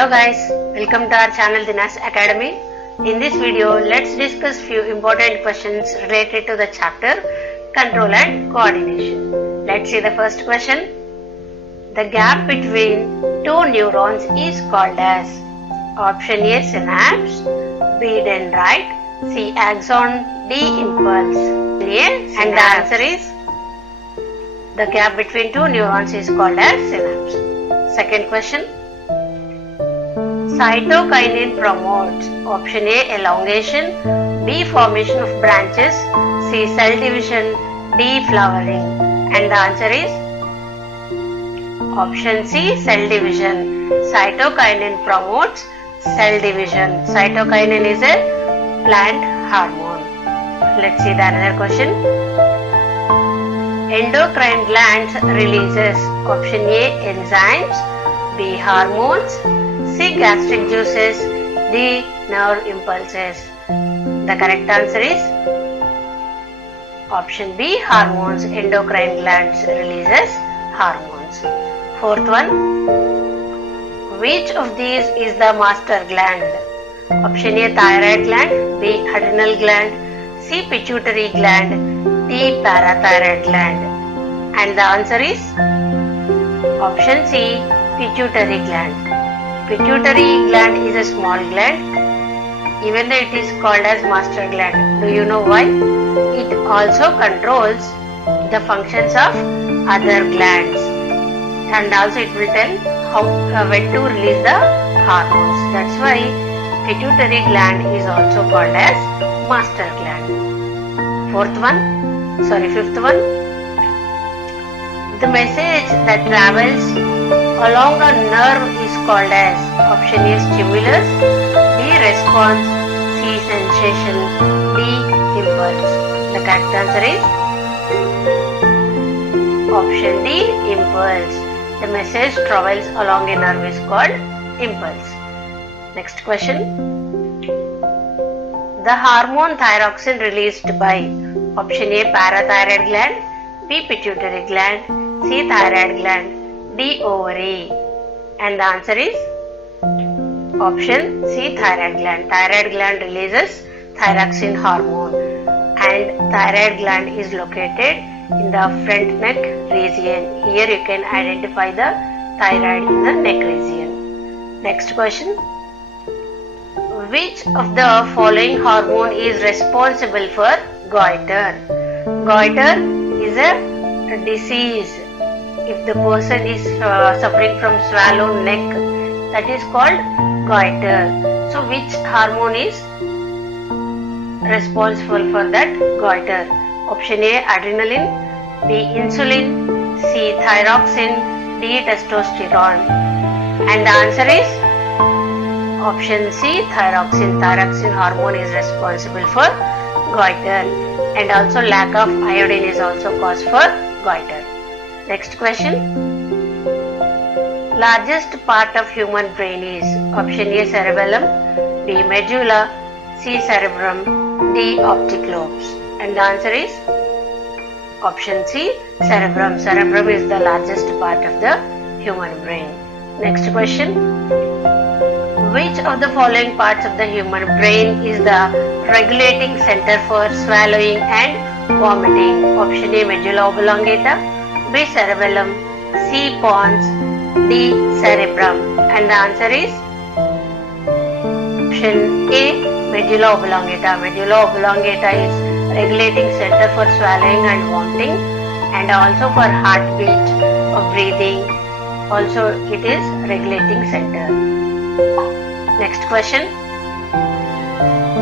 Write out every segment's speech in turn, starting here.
Hello guys, welcome to our channel Dinas Academy. In this video, let's discuss few important questions related to the chapter Control and Coordination. Let's see the first question. The gap between two neurons is called as option A synapse, B dendrite, C axon, D impulse. And the answer is the gap between two neurons is called as synapse. Second question. Cytokinin promotes option A elongation, B formation of branches, C cell division, D flowering. And the answer is option C cell division. Cytokinin promotes cell division. Cytokinin is a plant hormone. Let's see the another question. Endocrine glands releases option A enzymes, B hormones, C gastric juices, D nerve impulses. The correct answer is option B hormones. Endocrine glands releases hormones. Fourth one. Which of these is the master gland? Option A thyroid gland, B adrenal gland, C pituitary gland, D parathyroid gland. And the answer is option C pituitary gland. Pituitary gland is a small gland, even though it is called as master gland. Do you know why? It also controls the functions of other glands, and also it will tell how when to release the hormones. That's why pituitary gland is also called as master gland. Fifth one. The message that travels along a nerve is called as option A stimulus, B response, C sensation, D impulse. The correct answer is option D impulse. The message travels along a nerve is called impulse. Next question. The hormone thyroxine released by option A parathyroid gland, B pituitary gland, C thyroid gland, D ovary. And the answer is option C thyroid gland. Thyroid gland releases thyroxine hormone, and thyroid gland is located in the front neck region. Here you can identify the thyroid in the neck region. Next question. Which of the following hormone is responsible for goiter? Goiter is a disease. If the person is suffering from swallow neck, that is called goiter. So which hormone is responsible for that goiter? Option A adrenaline, B insulin, C thyroxine, D testosterone. And the answer is option C thyroxine. Thyroxine hormone is responsible for goiter, and also lack of iodine is also cause for goiter. Next question. Largest part of human brain is option A cerebellum, B medulla, C cerebrum, D optic lobes. And the answer is option C cerebrum. Cerebrum is the largest part of the human brain. Next question. Which of the following parts of the human brain is the regulating center for swallowing and vomiting? Option A medulla oblongata, B cerebellum, C pons, D cerebrum. And the answer is option A medulla oblongata. Medulla oblongata is regulating center for swallowing and vomiting, and also for heartbeat or breathing. Also it is regulating center. Next question.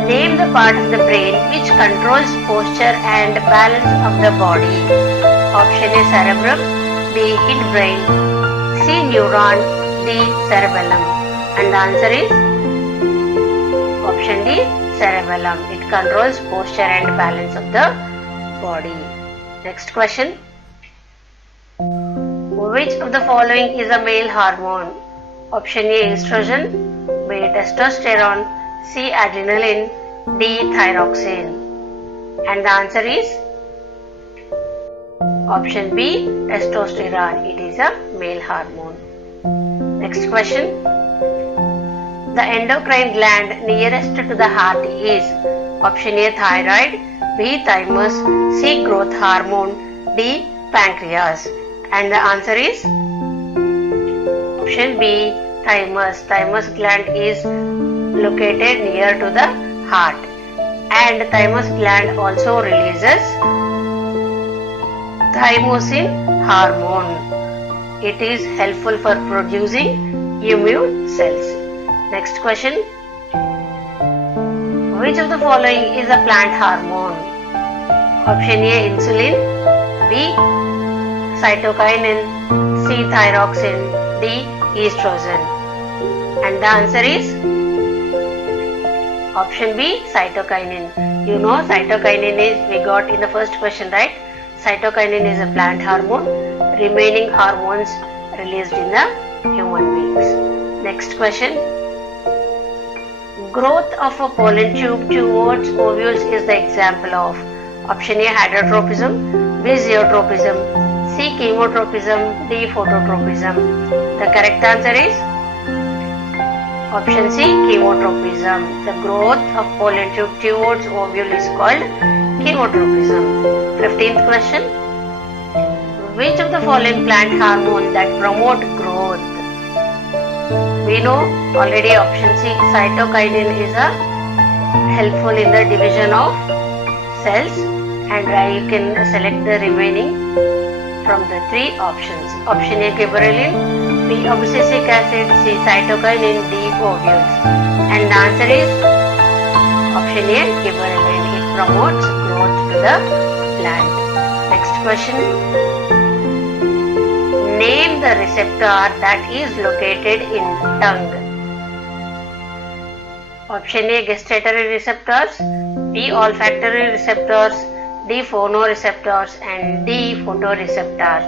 Name the part of the brain which controls posture and balance of the body. Option A cerebrum, B hindbrain, C neuron, D cerebellum. And the answer is option D cerebellum. It controls posture and balance of the body. Next question. Which of the following is a male hormone? Option A estrogen, B testosterone, C adrenaline, D thyroxine. And the answer is option B testosterone. It is a male hormone. Next question. The endocrine gland nearest to the heart is option A thyroid, B thymus, C growth hormone, D pancreas. And the answer is option B thymus. Thymus gland is located near to the heart, and thymus gland also releases thymosin hormone. It is helpful for producing immune cells. Next question. Which of the following is a plant hormone? Option A insulin, B cytokinin, C thyroxine, D estrogen. And the answer is option B cytokinin. You know cytokinin is, we got in the first question, right? Cytokinin is a plant hormone. Remaining hormones released in the human beings. Next question. Growth of a pollen tube towards ovules is the example of option A heterotropism, B zeotropism, C chemotropism, D phototropism. The correct answer is option C chemotropism. The growth of pollen tube towards ovule is called chemotropism. 15th question. Which of the following plant hormone that promote growth? We know already option C cytokinin is helpful in the division of cells, and you can select the remaining from the three options. Option A gibberellin, B abscisic acid, C cytokinin, D ovules. And the answer is option A gibberellin. It promotes growth to the plant. Next question. Name the receptor that is located in tongue. Option A gustatory receptors, B olfactory receptors, D phonoreceptors, and D photoreceptors.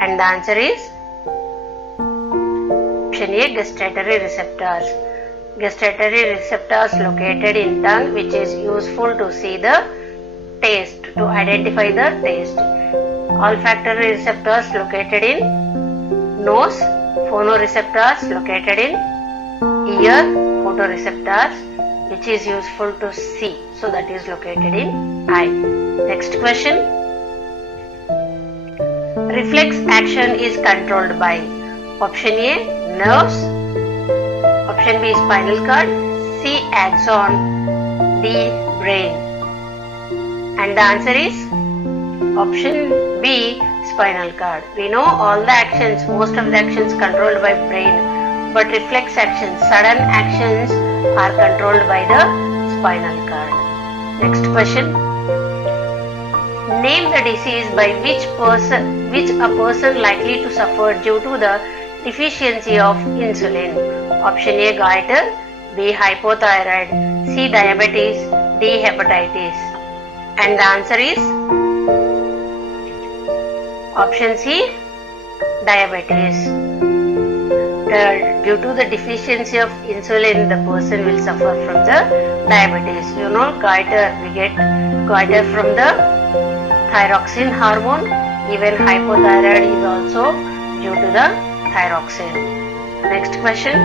And the answer is option A gustatory receptors. Gustatory receptors located in tongue, which is useful to see the taste, to identify the taste. Olfactory receptors located in nose, phonoreceptors located in ear, photoreceptors which is useful to see, so that is located in eye. Next question. Reflex action is controlled by option A nerves, option B spinal cord, C axon, D brain. And the answer is option B spinal cord. We know all the actions, most of the actions controlled by brain, but reflex actions, sudden actions are controlled by the spinal cord. Next question. Name the disease by which a person likely to suffer due to the deficiency of insulin. Option A goiter, B hypothyroid, C diabetes, D hepatitis. And the answer is option C diabetes. Due to the deficiency of insulin, the person will suffer from the diabetes. You know goiter, we get goiter from the thyroxine hormone. Even hypothyroid is also due to the thyroxine. Next question.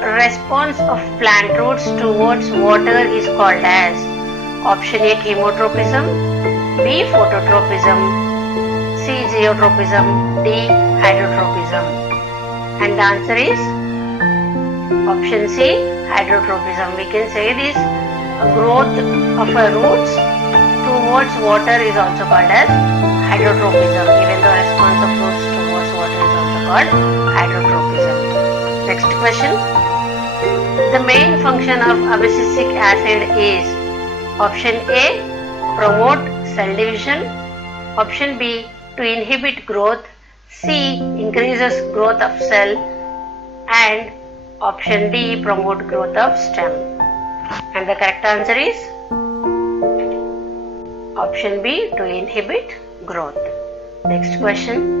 Response of plant roots towards water is called as option A chemotropism, B phototropism, C zeotropism, D hydrotropism. And the answer is option C hydrotropism. We can say this growth of a roots towards water is also called as hydrotropism. Even the response of roots towards water is also called hydrotropism. Next question. The main function of abscisic acid is option A promote cell division, option B to inhibit growth, C increases growth of cell, and option D promote growth of stem. And the correct answer is option B to inhibit growth. Next question.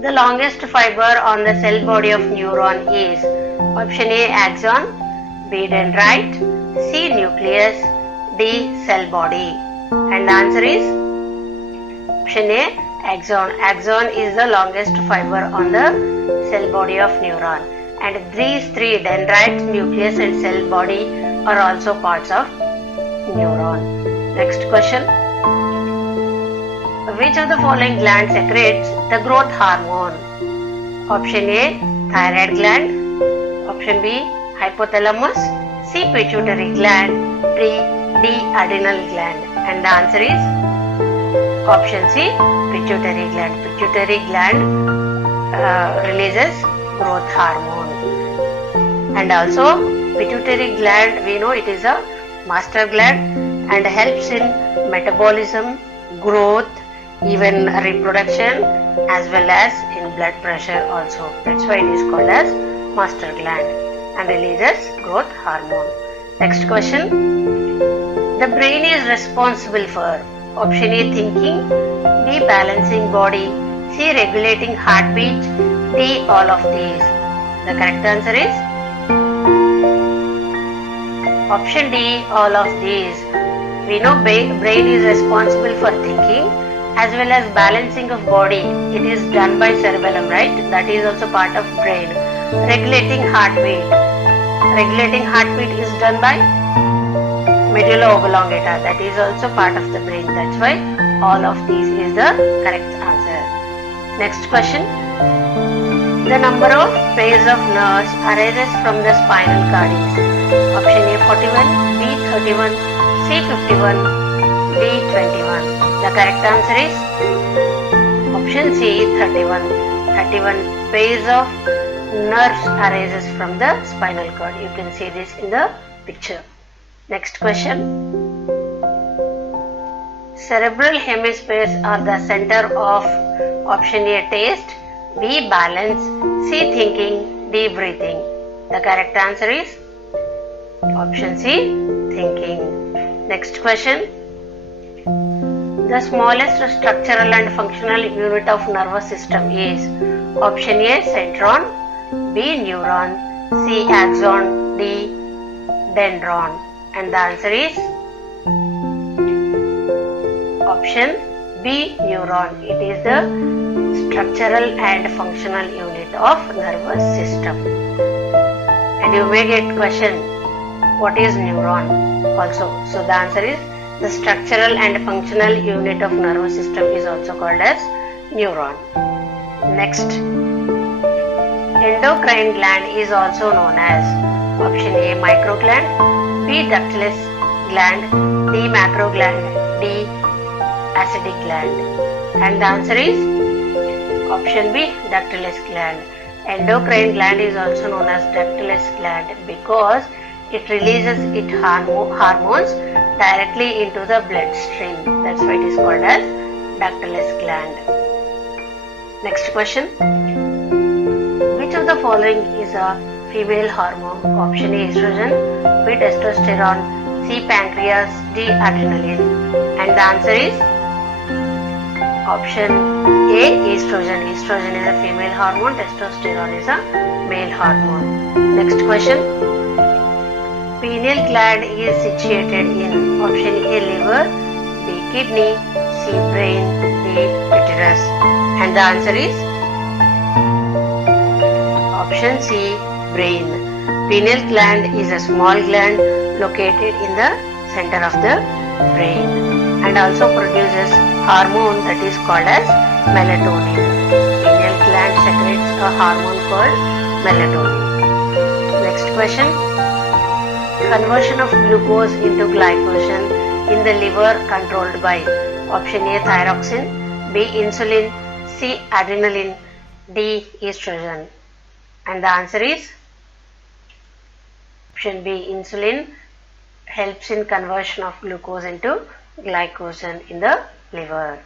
The longest fiber on the cell body of neuron is option A axon, B dendrite, C nucleus, D cell body. And the answer is option A Axon. Axon is the longest fiber on the cell body of neuron, and these three, dendrites, nucleus and cell body, are also parts of neuron. Next question. Which of the following gland secretes the growth hormone? Option A, thyroid gland. Option B, hypothalamus. C, pituitary gland. D, adrenal gland. And the answer is option C, pituitary gland. Pituitary gland releases growth hormone. And also pituitary gland, we know it is a master gland and helps in metabolism, growth, even reproduction, as well as in blood pressure also. That's why it is called as master gland and releases growth hormone. Next question. The brain is responsible for option A, thinking, B, balancing body, C, regulating heartbeat, D, all of these. The correct answer is option D, all of these. We know brain is responsible for thinking as well as balancing of body. It is done by cerebellum, right? That is also part of brain. Regulating heartbeat. Regulating heartbeat is done by medulla oblongata. That is also part of the brain. That's why all of these is the correct answer. Next question. The number of pairs of nerves arises from the spinal cord is option A, 41, B, 31, C, 51, D, 21. The correct answer is option C, 31. 31 pairs of nerves arises from the spinal cord. You can see this in the picture. Next question. Cerebral hemispheres are the center of option A, taste, B, balance, C, thinking, D, breathing. The correct answer is option C, thinking. Next question. The smallest structural and functional unit of nervous system is option A, centron, B, neuron, C, axon, D, dendron. And the answer is option B, neuron. It is the structural and functional unit of nervous system. And you may get question, what is neuron also? So the answer is the structural and functional unit of nervous system is also called as neuron. Next, endocrine gland is also known as option A, microgland, B, ductless gland, D, macrogland, D, acidic gland. And the answer is option B, ductless gland. Endocrine gland is also known as ductless gland because it releases its hormones directly into the bloodstream. That's why it is called as ductless gland. Next question. Which of the following is a female hormone? Option A, estrogen, B, testosterone, C, pancreas, D, adrenaline. And the answer is option A, estrogen. Estrogen is a female hormone, testosterone is a male hormone. Next question. Pineal gland is situated in option A, liver, B, kidney, C, brain, D, uterus. And the answer is option C, brain. Pineal gland is a small gland located in the center of the brain and also produces hormone that is called as melatonin. Pineal gland secretes a hormone called melatonin. Next question. Conversion of glucose into glycogen in the liver controlled by option A, thyroxine, B, insulin, C, adrenaline, D, estrogen. And the answer is option B, insulin helps in conversion of glucose into glycogen in the liver.